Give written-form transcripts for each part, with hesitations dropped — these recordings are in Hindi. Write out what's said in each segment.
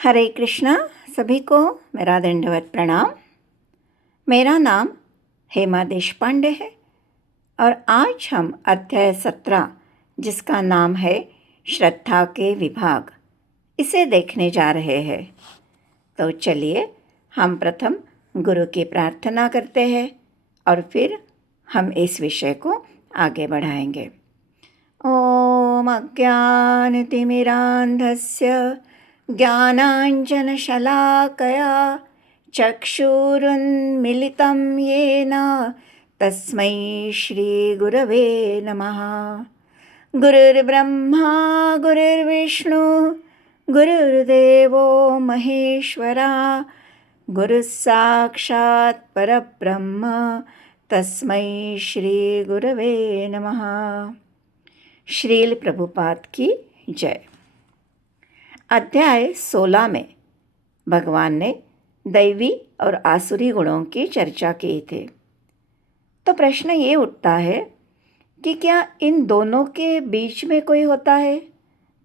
हरे कृष्णा। सभी को मेरा दंडवत प्रणाम। मेरा नाम हेमा देशपांडे है और आज हम अध्याय 17 जिसका नाम है श्रद्धा के विभाग, इसे देखने जा रहे हैं। तो चलिए हम प्रथम गुरु की प्रार्थना करते हैं और फिर हम इस विषय को आगे बढ़ाएंगे। ओम अज्ञानतिमिरान्धस्य ज्ञानाञ्जनशलाकया चक्षुरुन्मिलितं येन तस्मै श्रीगुरवे नमः। गुरुर्ब्रह्मा गुरुर्विष्णु गुरुर्देवो महेश्वरा गुरुः साक्षात् परब्रह्म तस्मै श्रीगुरवे नमः। श्रील प्रभुपाद की जय। अध्याय 16 में भगवान ने दैवी और आसुरी गुणों की चर्चा की थी। तो प्रश्न ये उठता है कि क्या इन दोनों के बीच में कोई होता है,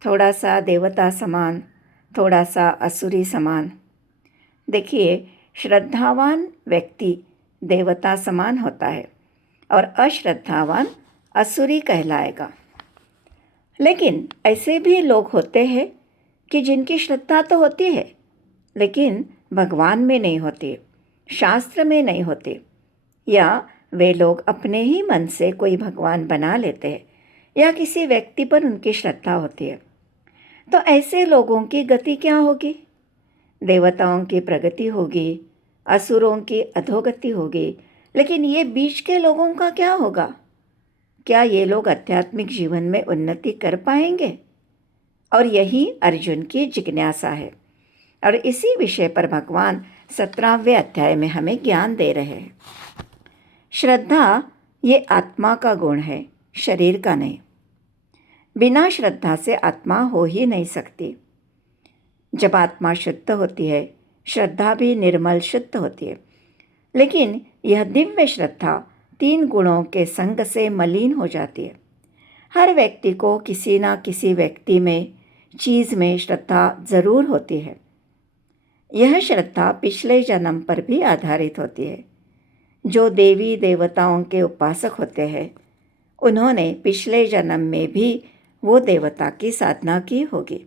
थोड़ा सा देवता समान, थोड़ा सा असुरी समान? देखिए, श्रद्धावान व्यक्ति देवता समान होता है और अश्रद्धावान असुरी कहलाएगा। लेकिन ऐसे भी लोग होते हैं कि जिनकी श्रद्धा तो होती है लेकिन भगवान में नहीं होती, शास्त्र में नहीं होती, या वे लोग अपने ही मन से कोई भगवान बना लेते हैं या किसी व्यक्ति पर उनकी श्रद्धा होती है। तो ऐसे लोगों की गति क्या होगी? देवताओं की प्रगति होगी, असुरों की अधोगति होगी, लेकिन ये बीच के लोगों का क्या होगा? क्या ये लोग आध्यात्मिक जीवन में उन्नति कर पाएंगे? और यही अर्जुन की जिज्ञासा है और इसी विषय पर भगवान 17वें अध्याय में हमें ज्ञान दे रहे हैं। श्रद्धा ये आत्मा का गुण है, शरीर का नहीं। बिना श्रद्धा से आत्मा हो ही नहीं सकती। जब आत्मा शुद्ध होती है, श्रद्धा भी निर्मल शुद्ध होती है। लेकिन यह दिव्य श्रद्धा 3 गुणों के संग से मलिन हो जाती है। हर व्यक्ति को किसी न किसी व्यक्ति में, चीज़ में श्रद्धा ज़रूर होती है। यह श्रद्धा पिछले जन्म पर भी आधारित होती है। जो देवी देवताओं के उपासक होते हैं, उन्होंने पिछले जन्म में भी वो देवता की साधना की होगी।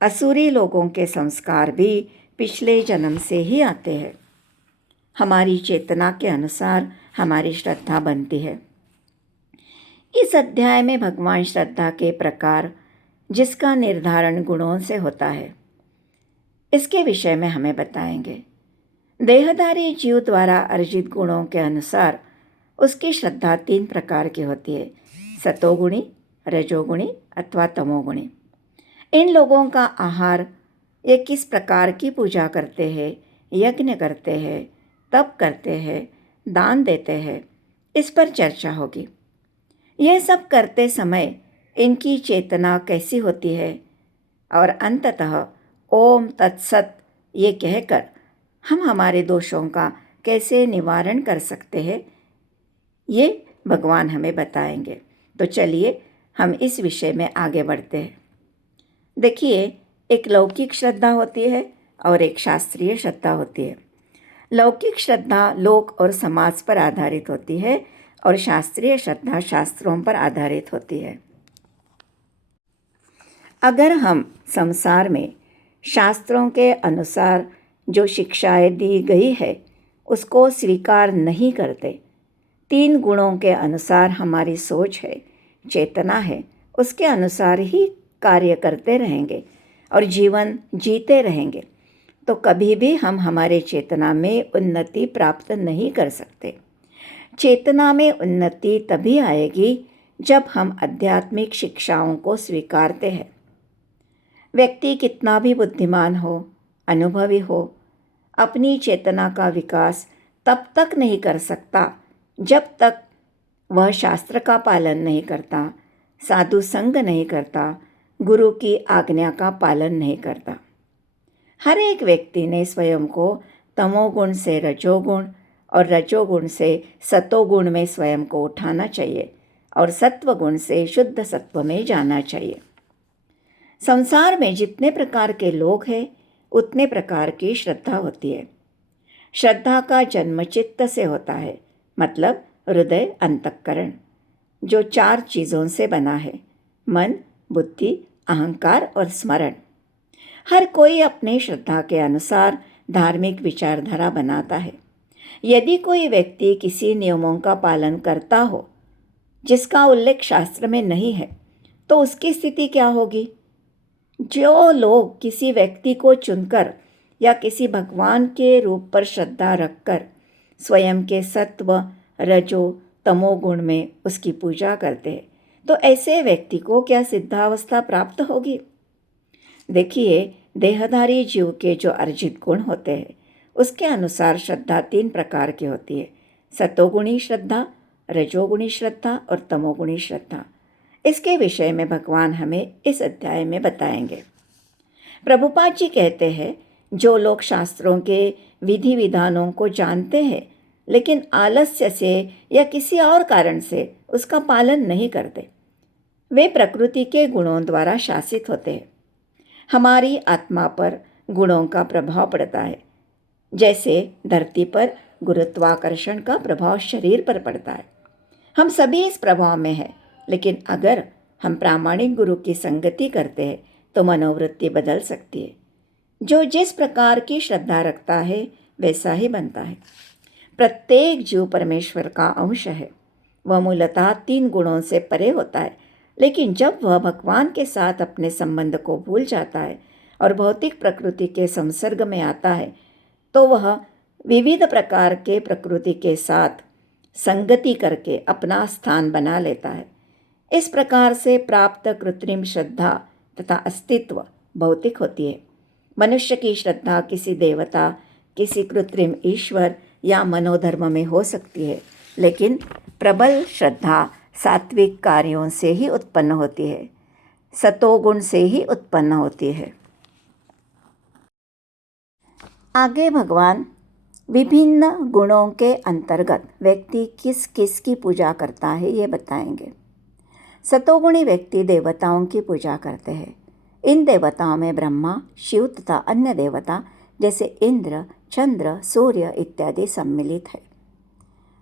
असुरी लोगों के संस्कार भी पिछले जन्म से ही आते हैं। हमारी चेतना के अनुसार हमारी श्रद्धा बनती है। इस अध्याय में भगवान श्रद्धा के प्रकार, जिसका निर्धारण गुणों से होता है, इसके विषय में हमें बताएंगे। देहधारी जीव द्वारा अर्जित गुणों के अनुसार उसकी श्रद्धा 3 प्रकार की होती है: सतोगुणी, रजोगुणी अथवा तमोगुणी। इन लोगों का आहार, ये किस प्रकार की पूजा करते हैं, यज्ञ करते हैं, तप करते हैं, दान देते हैं, इस पर चर्चा होगी। यह सब करते समय इनकी चेतना कैसी होती है और अंततः ओम तत्सत ये कहकर हम हमारे दोषों का कैसे निवारण कर सकते हैं, ये भगवान हमें बताएंगे। तो चलिए हम इस विषय में आगे बढ़ते हैं। देखिए, एक लौकिक श्रद्धा होती है और एक शास्त्रीय श्रद्धा होती है। लौकिक श्रद्धा लोक और समाज पर आधारित होती है और शास्त्रीय श्रद्धा शास्त्रों पर आधारित होती है। अगर हम संसार में शास्त्रों के अनुसार जो शिक्षाएं दी गई है उसको स्वीकार नहीं करते, 3 गुणों के अनुसार हमारी सोच है, चेतना है, उसके अनुसार ही कार्य करते रहेंगे और जीवन जीते रहेंगे, तो कभी भी हम हमारे चेतना में उन्नति प्राप्त नहीं कर सकते। चेतना में उन्नति तभी आएगी जब हम आध्यात्मिक शिक्षाओं को स्वीकारते हैं। व्यक्ति कितना भी बुद्धिमान हो, अनुभवी हो, अपनी चेतना का विकास तब तक नहीं कर सकता जब तक वह शास्त्र का पालन नहीं करता, साधु संग नहीं करता, गुरु की आज्ञा का पालन नहीं करता। हर एक व्यक्ति ने स्वयं को तमोगुण से रजोगुण और रजोगुण से सतोगुण में स्वयं को उठाना चाहिए और सत्वगुण से शुद्ध सत्व में जाना चाहिए। संसार में जितने प्रकार के लोग हैं उतने प्रकार की श्रद्धा होती है। श्रद्धा का जन्म चित्त से होता है, मतलब हृदय अंतःकरण, जो 4 चीज़ों से बना है: मन, बुद्धि, अहंकार और स्मरण। हर कोई अपने श्रद्धा के अनुसार धार्मिक विचारधारा बनाता है। यदि कोई व्यक्ति किसी नियमों का पालन करता हो जिसका उल्लेख शास्त्र में नहीं है, तो उसकी स्थिति क्या होगी? जो लोग किसी व्यक्ति को चुनकर या किसी भगवान के रूप पर श्रद्धा रखकर स्वयं के सत्व, रजो, तमोगुण में उसकी पूजा करते हैं, तो ऐसे व्यक्ति को क्या सिद्धावस्था प्राप्त होगी? देखिए, देहधारी जीव के जो अर्जित गुण होते हैं उसके अनुसार श्रद्धा 3 प्रकार की होती है: सतोगुणी श्रद्धा, रजोगुणी श्रद्धा और तमोगुणी श्रद्धा। इसके विषय में भगवान हमें इस अध्याय में बताएंगे। प्रभुपाद जी कहते हैं, जो लोग शास्त्रों के विधि विधानों को जानते हैं लेकिन आलस्य से या किसी और कारण से उसका पालन नहीं करते, वे प्रकृति के गुणों द्वारा शासित होते हैं। हमारी आत्मा पर गुणों का प्रभाव पड़ता है, जैसे धरती पर गुरुत्वाकर्षण का प्रभाव शरीर पर पड़ता है। हम सभी इस प्रभाव में हैं, लेकिन अगर हम प्रामाणिक गुरु की संगति करते हैं तो मनोवृत्ति बदल सकती है। जो जिस प्रकार की श्रद्धा रखता है वैसा ही बनता है। प्रत्येक जीव परमेश्वर का अंश है। वह मूलतः 3 गुणों से परे होता है, लेकिन जब वह भगवान के साथ अपने संबंध को भूल जाता है और भौतिक प्रकृति के संसर्ग में आता है, तो वह विविध प्रकार के प्रकृति के साथ संगति करके अपना स्थान बना लेता है। इस प्रकार से प्राप्त कृत्रिम श्रद्धा तथा अस्तित्व भौतिक होती है। मनुष्य की श्रद्धा किसी देवता, किसी कृत्रिम ईश्वर या मनोधर्म में हो सकती है, लेकिन प्रबल श्रद्धा सात्विक कार्यों से ही उत्पन्न होती है, सतोगुण से ही उत्पन्न होती है। आगे भगवान विभिन्न गुणों के अंतर्गत व्यक्ति किस किस की पूजा करता है ये बताएंगे। सतोगुणी व्यक्ति देवताओं की पूजा करते हैं। इन देवताओं में ब्रह्मा, शिव तथा अन्य देवता जैसे इंद्र, चंद्र, सूर्य इत्यादि सम्मिलित है।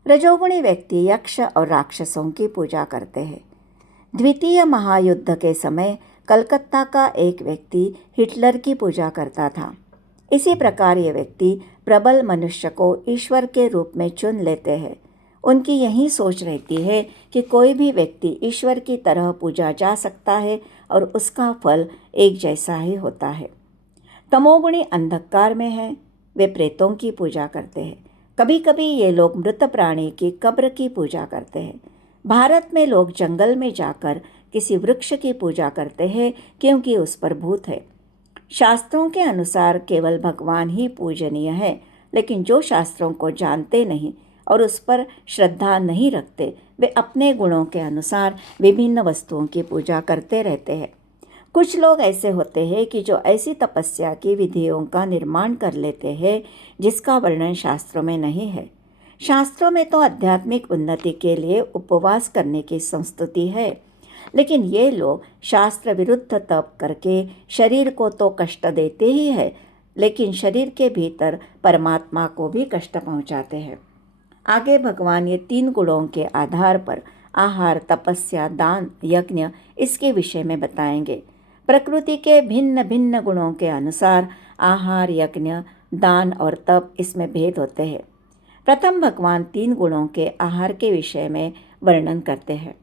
रजोगुणी व्यक्ति यक्ष और राक्षसों की पूजा करते हैं। द्वितीय महायुद्ध के समय कलकत्ता का एक व्यक्ति हिटलर की पूजा करता था। इसी प्रकार ये व्यक्ति प्रबल मनुष्य को ईश्वर के रूप में चुन लेते हैं। उनकी यही सोच रहती है कि कोई भी व्यक्ति ईश्वर की तरह पूजा जा सकता है और उसका फल एक जैसा ही होता है। तमोगुणी अंधकार में है, वे प्रेतों की पूजा करते हैं। कभी कभी ये लोग मृत प्राणी की कब्र की पूजा करते हैं। भारत में लोग जंगल में जाकर किसी वृक्ष की पूजा करते हैं क्योंकि उस पर भूत है। शास्त्रों के अनुसार केवल भगवान ही पूजनीय है, लेकिन जो शास्त्रों को जानते नहीं और उस पर श्रद्धा नहीं रखते, वे अपने गुणों के अनुसार विभिन्न वस्तुओं की पूजा करते रहते हैं। कुछ लोग ऐसे होते हैं कि जो ऐसी तपस्या की विधियों का निर्माण कर लेते हैं जिसका वर्णन शास्त्रों में नहीं है। शास्त्रों में तो आध्यात्मिक उन्नति के लिए उपवास करने की संस्तुति है, लेकिन ये लोग शास्त्र विरुद्ध तप करके शरीर को तो कष्ट देते ही है, लेकिन शरीर के भीतर परमात्मा को भी कष्ट पहुंचाते हैं। आगे भगवान ये 3 गुणों के आधार पर आहार, तपस्या, दान, यज्ञ इसके विषय में बताएंगे। प्रकृति के भिन्न भिन्न गुणों के अनुसार आहार, यज्ञ, दान और तप इसमें भेद होते हैं। प्रथम भगवान 3 गुणों के आहार के विषय में वर्णन करते हैं।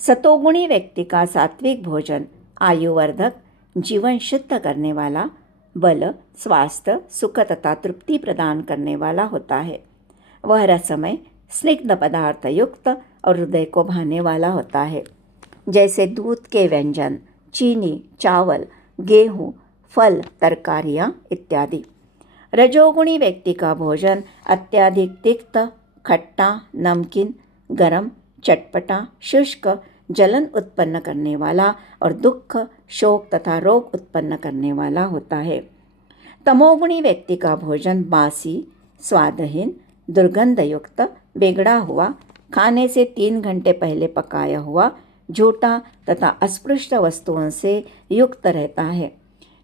सतोगुणी व्यक्ति का सात्विक भोजन आयुवर्धक, जीवन शुद्ध करने वाला, बल, स्वास्थ्य, सुख तथा तृप्ति प्रदान करने वाला होता है। वह रसमय, स्निग्ध पदार्थ युक्त और हृदय को भाने वाला होता है, जैसे दूध के व्यंजन, चीनी, चावल, गेहूँ, फल, तरकारियाँ इत्यादि। रजोगुणी व्यक्ति का भोजन अत्यधिक तिक्त, खट्टा, नमकीन, गरम, चटपटा, शुष्क, जलन उत्पन्न करने वाला और दुख, शोक तथा रोग उत्पन्न करने वाला होता है। तमोगुणी व्यक्ति का भोजन बासी, स्वादहीन, दुर्गंधयुक्त, बिगड़ा हुआ, खाने से 3 घंटे पहले पकाया हुआ, झूठा तथा अस्पृष्ट वस्तुओं से युक्त रहता है।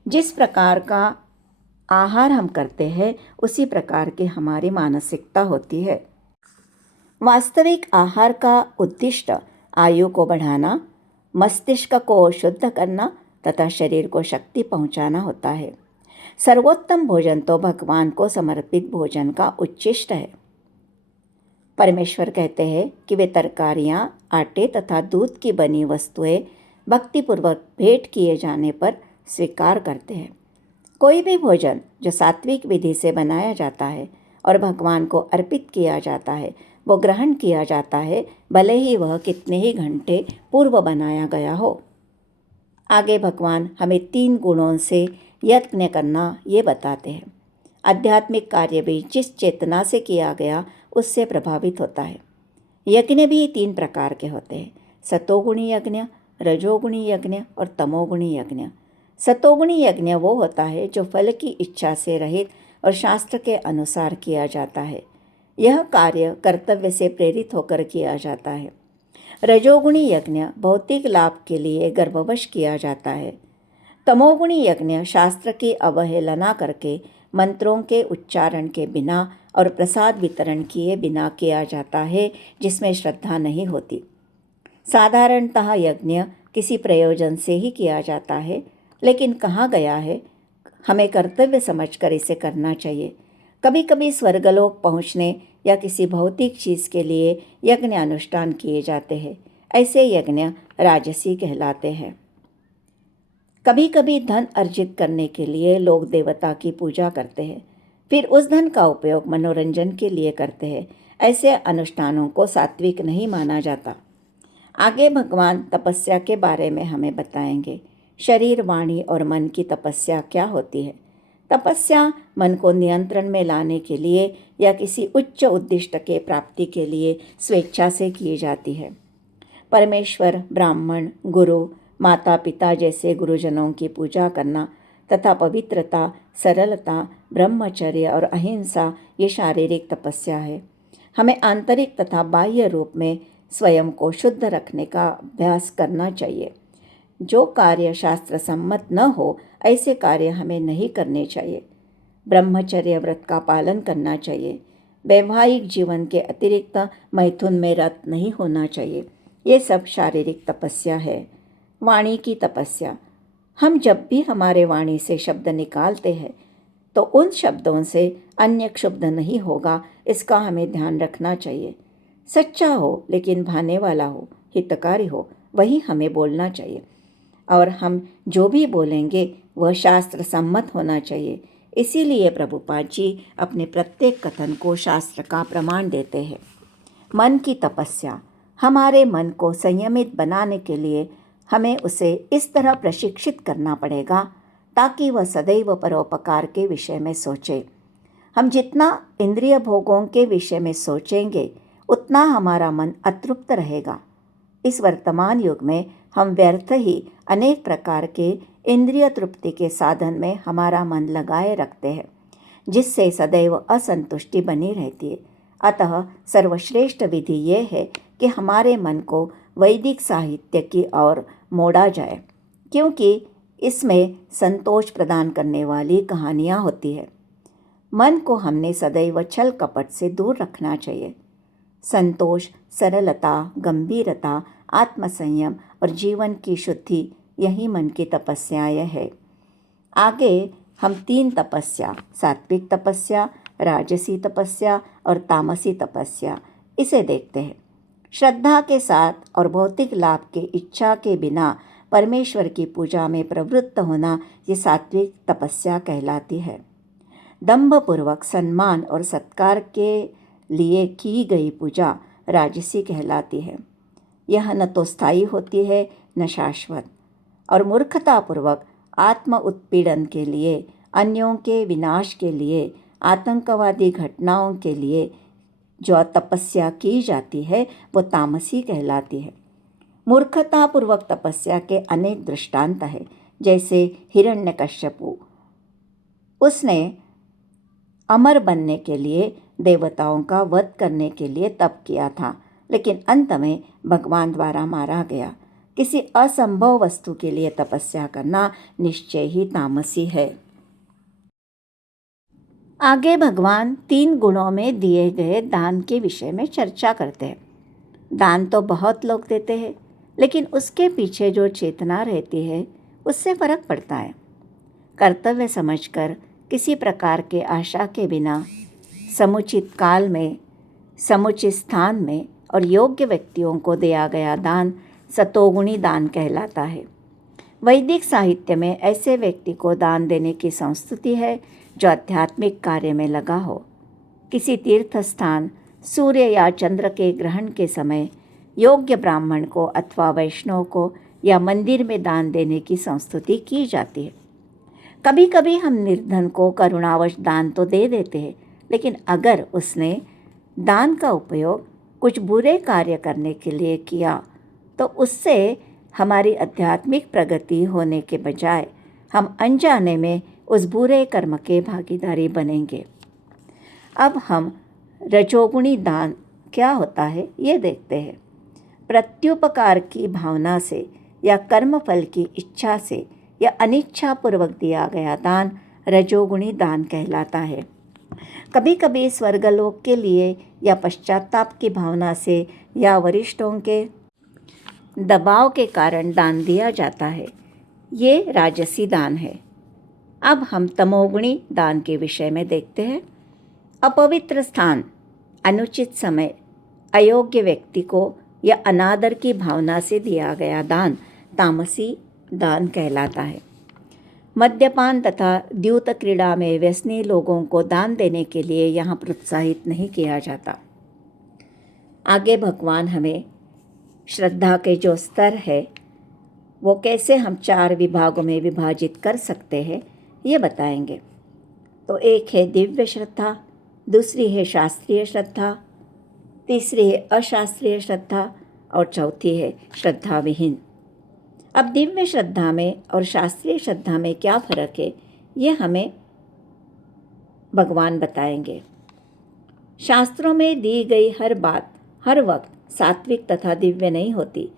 जिस प्रकार का आहार हम करते हैं उसी प्रकार की हमारी मानसिकता होती है। वास्तविक आहार का उद्दिष्ट आयु को बढ़ाना, मस्तिष्क को शुद्ध करना तथा शरीर को शक्ति पहुंचाना होता है। सर्वोत्तम भोजन तो भगवान को समर्पित भोजन का उच्चिष्ट है। परमेश्वर कहते हैं कि वे तरकारियाँ, आटे तथा दूध की बनी वस्तुएं भक्तिपूर्वक भेंट किए जाने पर स्वीकार करते हैं। कोई भी भोजन जो सात्विक विधि से बनाया जाता है और भगवान को अर्पित किया जाता है वो ग्रहण किया जाता है, भले ही वह कितने ही घंटे पूर्व बनाया गया हो। आगे भगवान हमें 3 गुणों से यत्न करना ये बताते हैं। आध्यात्मिक कार्य भी जिस चेतना से किया गया उससे प्रभावित होता है। यज्ञ भी 3 प्रकार के होते हैं: सतोगुणी यज्ञ, रजोगुणी यज्ञ और तमोगुणी यज्ञ। सतोगुणी यज्ञ वो होता है जो फल की इच्छा से रहित और शास्त्र के अनुसार किया जाता है। यह कार्य कर्तव्य से प्रेरित होकर किया जाता है। रजोगुणी यज्ञ भौतिक लाभ के लिए गर्भवश किया जाता है। तमोगुणी यज्ञ शास्त्र की अवहेलना करके मंत्रों के उच्चारण के बिना और प्रसाद वितरण किए बिना किया जाता है, जिसमें श्रद्धा नहीं होती। साधारणतः यज्ञ किसी प्रयोजन से ही किया जाता है, लेकिन कहा गया है हमें कर्तव्य समझकर इसे करना चाहिए। कभी कभी स्वर्गलोक पहुँचने या किसी भौतिक चीज़ के लिए यज्ञ अनुष्ठान किए जाते हैं। ऐसे यज्ञ राजसी कहलाते हैं। कभी कभी धन अर्जित करने के लिए लोग देवता की पूजा करते हैं, फिर उस धन का उपयोग मनोरंजन के लिए करते हैं। ऐसे अनुष्ठानों को सात्विक नहीं माना जाता। आगे भगवान तपस्या के बारे में हमें बताएंगे। शरीर, वाणी और मन की तपस्या क्या होती है? तपस्या मन को नियंत्रण में लाने के लिए या किसी उच्च उद्दिष्ट के प्राप्ति के लिए स्वेच्छा से की जाती है। परमेश्वर, ब्राह्मण, गुरु, माता पिता जैसे गुरुजनों की पूजा करना तथा पवित्रता, सरलता, ब्रह्मचर्य और अहिंसा ये शारीरिक तपस्या है। हमें आंतरिक तथा बाह्य रूप में स्वयं को शुद्ध रखने का अभ्यास करना चाहिए। जो कार्य शास्त्र सम्मत न हो ऐसे कार्य हमें नहीं करने चाहिए। ब्रह्मचर्य व्रत का पालन करना चाहिए। वैवाहिक जीवन के अतिरिक्त मैथुन में रत नहीं होना चाहिए। ये सब शारीरिक तपस्या है। वाणी की तपस्या, हम जब भी हमारे वाणी से शब्द निकालते हैं तो उन शब्दों से अन्य क्षुब्ध नहीं होगा, इसका हमें ध्यान रखना चाहिए। सच्चा हो लेकिन भाने वाला हो, हितकारी हो, वही हमें बोलना चाहिए। और हम जो भी बोलेंगे वह शास्त्र सम्मत होना चाहिए। इसीलिए प्रभुपाद जी अपने प्रत्येक कथन को शास्त्र का प्रमाण देते हैं। मन की तपस्या, हमारे मन को संयमित बनाने के लिए हमें उसे इस तरह प्रशिक्षित करना पड़ेगा ताकि वह सदैव परोपकार के विषय में सोचे। हम जितना इंद्रिय भोगों के विषय में सोचेंगे उतना हमारा मन अतृप्त रहेगा। इस वर्तमान युग में हम व्यर्थ ही अनेक प्रकार के इंद्रिय तृप्ति के साधन में हमारा मन लगाए रखते हैं, जिससे सदैव असंतुष्टि बनी रहती है। अतः सर्वश्रेष्ठ विधि ये है कि हमारे मन को वैदिक साहित्य की ओर मोड़ा जाए, क्योंकि इसमें संतोष प्रदान करने वाली कहानियाँ होती है। मन को हमने सदैव छल कपट से दूर रखना चाहिए। संतोष, सरलता, गंभीरता, आत्मसंयम और जीवन की शुद्धि, यही मन की तपस्याएं है। आगे हम 3 तपस्या, सात्विक तपस्या, राजसी तपस्या और तामसी तपस्या, इसे देखते हैं। श्रद्धा के साथ और भौतिक लाभ की इच्छा के बिना परमेश्वर की पूजा में प्रवृत्त होना ये सात्विक तपस्या कहलाती है। दंभपूर्वक सम्मान और सत्कार के लिए की गई पूजा राजसी कहलाती है। यह न तो स्थायी होती है न शाश्वत। और मूर्खतापूर्वक आत्म उत्पीड़न के लिए, अन्यों के विनाश के लिए, आतंकवादी घटनाओं के लिए जो तपस्या की जाती है वो तामसी कहलाती है। मूर्खतापूर्वक तपस्या के अनेक दृष्टांत हैं, जैसे हिरण्यकश्यपु, उसने अमर बनने के लिए देवताओं का वध करने के लिए तप किया था, लेकिन अंत में भगवान द्वारा मारा गया। किसी असंभव वस्तु के लिए तपस्या करना निश्चय ही तामसी है। आगे भगवान 3 गुणों में दिए गए दान के विषय में चर्चा करते हैं। दान तो बहुत लोग देते हैं, लेकिन उसके पीछे जो चेतना रहती है उससे फर्क पड़ता है। कर्तव्य समझकर किसी प्रकार के आशा के बिना समुचित काल में, समुचित स्थान में और योग्य व्यक्तियों को दिया गया दान सतोगुणी दान कहलाता है। वैदिक साहित्य में ऐसे व्यक्ति को दान देने की संस्तुति है जो आध्यात्मिक कार्य में लगा हो। किसी तीर्थ स्थान, सूर्य या चंद्र के ग्रहण के समय योग्य ब्राह्मण को अथवा वैष्णव को या मंदिर में दान देने की संस्तुति की जाती है। कभी कभी हम निर्धन को करुणावश दान तो दे देते हैं, लेकिन अगर उसने दान का उपयोग कुछ बुरे कार्य करने के लिए किया तो उससे हमारी आध्यात्मिक प्रगति होने के बजाय हम अनजाने में उस बुरे कर्म के भागीदारी बनेंगे। अब हम रजोगुणी दान क्या होता है ये देखते हैं। प्रत्युपकार की भावना से या कर्मफल की इच्छा से या अनिच्छापूर्वक दिया गया दान रजोगुणी दान कहलाता है। कभी कभी स्वर्गलोक के लिए या पश्चाताप की भावना से या वरिष्ठों के दबाव के कारण दान दिया जाता है। ये राजसी दान है। अब हम तमोगुणी दान के विषय में देखते हैं। अपवित्र स्थान, अनुचित समय, अयोग्य व्यक्ति को या अनादर की भावना से दिया गया दान तामसी दान कहलाता है। मद्यपान तथा द्यूत क्रीड़ा में व्यसनी लोगों को दान देने के लिए यहाँ प्रोत्साहित नहीं किया जाता। आगे भगवान हमें श्रद्धा के जो स्तर है वो कैसे हम 4 विभागों में विभाजित कर सकते हैं ये बताएंगे। तो एक है दिव्य श्रद्धा, दूसरी है शास्त्रीय श्रद्धा, तीसरी है अशास्त्रीय श्रद्धा और चौथी है श्रद्धा विहीन। अब दिव्य श्रद्धा में और शास्त्रीय श्रद्धा में क्या फ़र्क है ये हमें भगवान बताएंगे। शास्त्रों में दी गई हर बात हर वक्त सात्विक तथा दिव्य नहीं होती।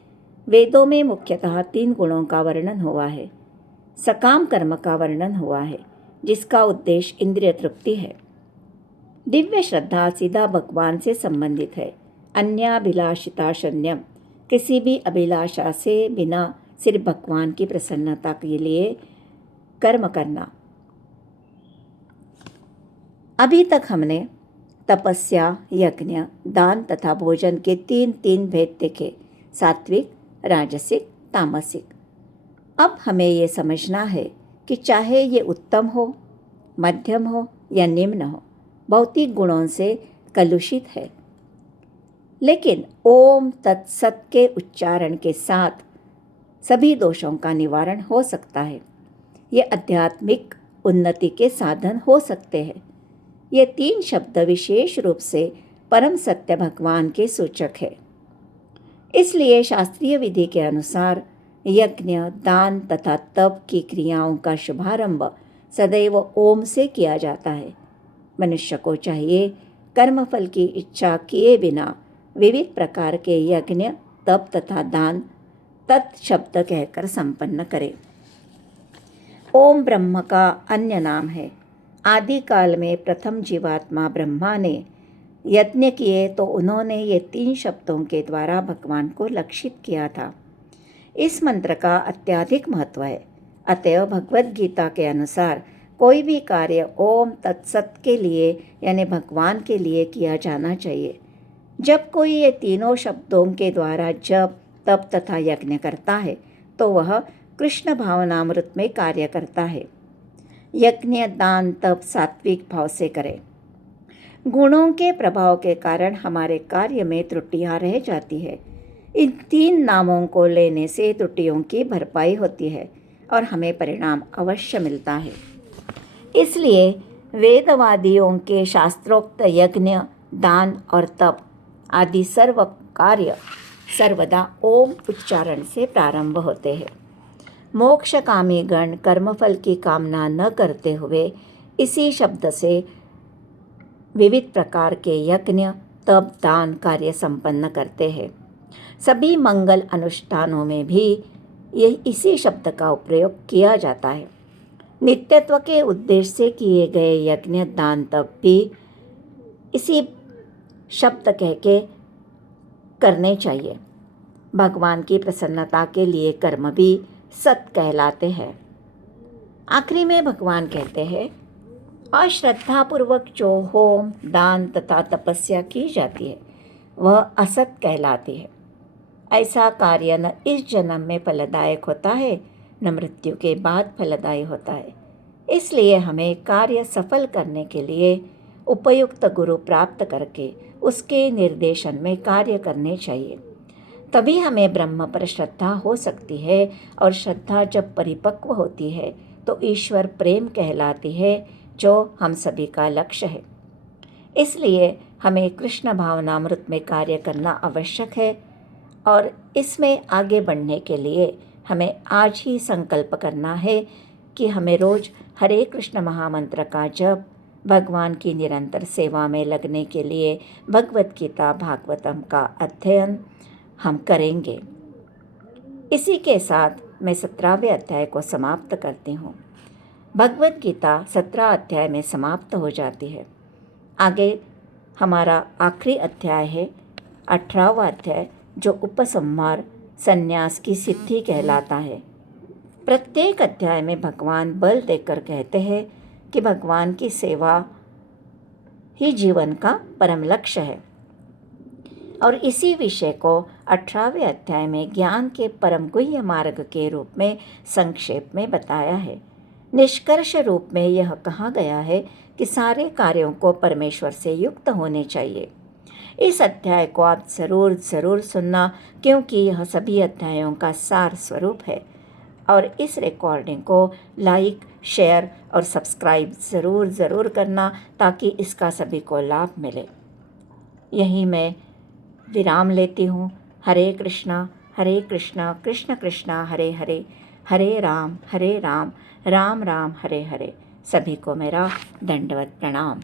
वेदों में मुख्यतः 3 गुणों का वर्णन हुआ है। सकाम कर्म का वर्णन हुआ है जिसका उद्देश्य इंद्रिय तृप्ति है। दिव्य श्रद्धा सीधा भगवान से संबंधित है। अन्याभिलाषिता शून्यम, किसी भी अभिलाषा से बिना सिर्फ भगवान की प्रसन्नता के लिए कर्म करना। अभी तक हमने तपस्या, यज्ञ, दान तथा भोजन के 3 भेद देखे, सात्विक, राजसिक, तामसिक। अब हमें ये समझना है कि चाहे ये उत्तम हो, मध्यम हो या निम्न हो, भौतिक गुणों से कलुषित है, लेकिन ओम तत्सत के उच्चारण के साथ सभी दोषों का निवारण हो सकता है। ये आध्यात्मिक उन्नति के साधन हो सकते हैं। ये 3 शब्द विशेष रूप से परम सत्य भगवान के सूचक है। इसलिए शास्त्रीय विधि के अनुसार यज्ञ, दान तथा तप की क्रियाओं का शुभारंभ सदैव ओम से किया जाता है। मनुष्य को चाहिए कर्मफल की इच्छा किए बिना विविध प्रकार के यज्ञ, तप तथा दान तत् शब्द कहकर संपन्न करे। ओम ब्रह्म का अन्य नाम है। आदिकाल में प्रथम जीवात्मा ब्रह्मा ने यज्ञ किए तो उन्होंने ये 3 शब्दों के द्वारा भगवान को लक्षित किया था। इस मंत्र का अत्यधिक महत्व है। अतएव भगवद गीता के अनुसार कोई भी कार्य ओम तत्सत के लिए यानी भगवान के लिए किया जाना चाहिए। जब कोई ये 3 शब्दों के द्वारा जप, तप तथा यज्ञ करता है तो वह कृष्ण भावनामृत में कार्य करता है। यज्ञ, दान, तप सात्विक भाव से करें। गुणों के प्रभाव के कारण हमारे कार्य में त्रुटियां रह जाती है। इन 3 नामों को लेने से त्रुटियों की भरपाई होती है और हमें परिणाम अवश्य मिलता है। इसलिए वेदवादियों के शास्त्रोक्त यज्ञ, दान और तप आदि सर्व कार्य सर्वदा ओम उच्चारण से प्रारंभ होते हैं। मोक्षकामी गण कर्मफल की कामना न करते हुए इसी शब्द से विविध प्रकार के यज्ञ, तप, दान कार्य संपन्न करते हैं। सभी मंगल अनुष्ठानों में भी यह इसी शब्द का प्रयोग किया जाता है। नित्यत्व के उद्देश्य से किए गए यज्ञ दान तप भी इसी शब्द कह के करने चाहिए। भगवान की प्रसन्नता के लिए कर्म भी सत कहलाते हैं। आखिरी में भगवान कहते हैं, और श्रद्धापूर्वक जो होम दान तथा तपस्या की जाती है वह असत कहलाती है। ऐसा कार्य न इस जन्म में फलदायक होता है न मृत्यु के बाद फलदायी होता है। इसलिए हमें कार्य सफल करने के लिए उपयुक्त गुरु प्राप्त करके उसके निर्देशन में कार्य करने चाहिए। तभी हमें ब्रह्म पर श्रद्धा हो सकती है, और श्रद्धा जब परिपक्व होती है तो ईश्वर प्रेम कहलाती है, जो हम सभी का लक्ष्य है। इसलिए हमें कृष्ण भावनामृत में कार्य करना आवश्यक है, और इसमें आगे बढ़ने के लिए हमें आज ही संकल्प करना है कि हमें रोज हरे कृष्ण महामंत्र का जप, भगवान की निरंतर सेवा में लगने के लिए भगवत गीता भागवतम का अध्ययन हम करेंगे। इसी के साथ मैं 17वें अध्याय को समाप्त करती हूँ। भगवत गीता 17 अध्याय में समाप्त हो जाती है। आगे हमारा आखिरी अध्याय है 18वां अध्याय, जो उपसंहार संन्यास की सिद्धि कहलाता है। प्रत्येक अध्याय में भगवान बल देकर कहते हैं कि भगवान की सेवा ही जीवन का परम लक्ष्य है, और इसी विषय को 18वें अध्याय में ज्ञान के परम गुह्य मार्ग के रूप में संक्षेप में बताया है। निष्कर्ष रूप में यह कहा गया है कि सारे कार्यों को परमेश्वर से युक्त होने चाहिए। इस अध्याय को आप ज़रूर सुनना, क्योंकि यह सभी अध्यायों का सार स्वरूप है। और इस रिकॉर्डिंग को लाइक, शेयर और सब्सक्राइब ज़रूर करना, ताकि इसका सभी को लाभ मिले। यहीं मैं विराम लेती हूँ। हरे कृष्णा कृष्ण कृष्णा हरे हरे, हरे राम राम राम हरे हरे। सभी को मेरा दंडवत प्रणाम।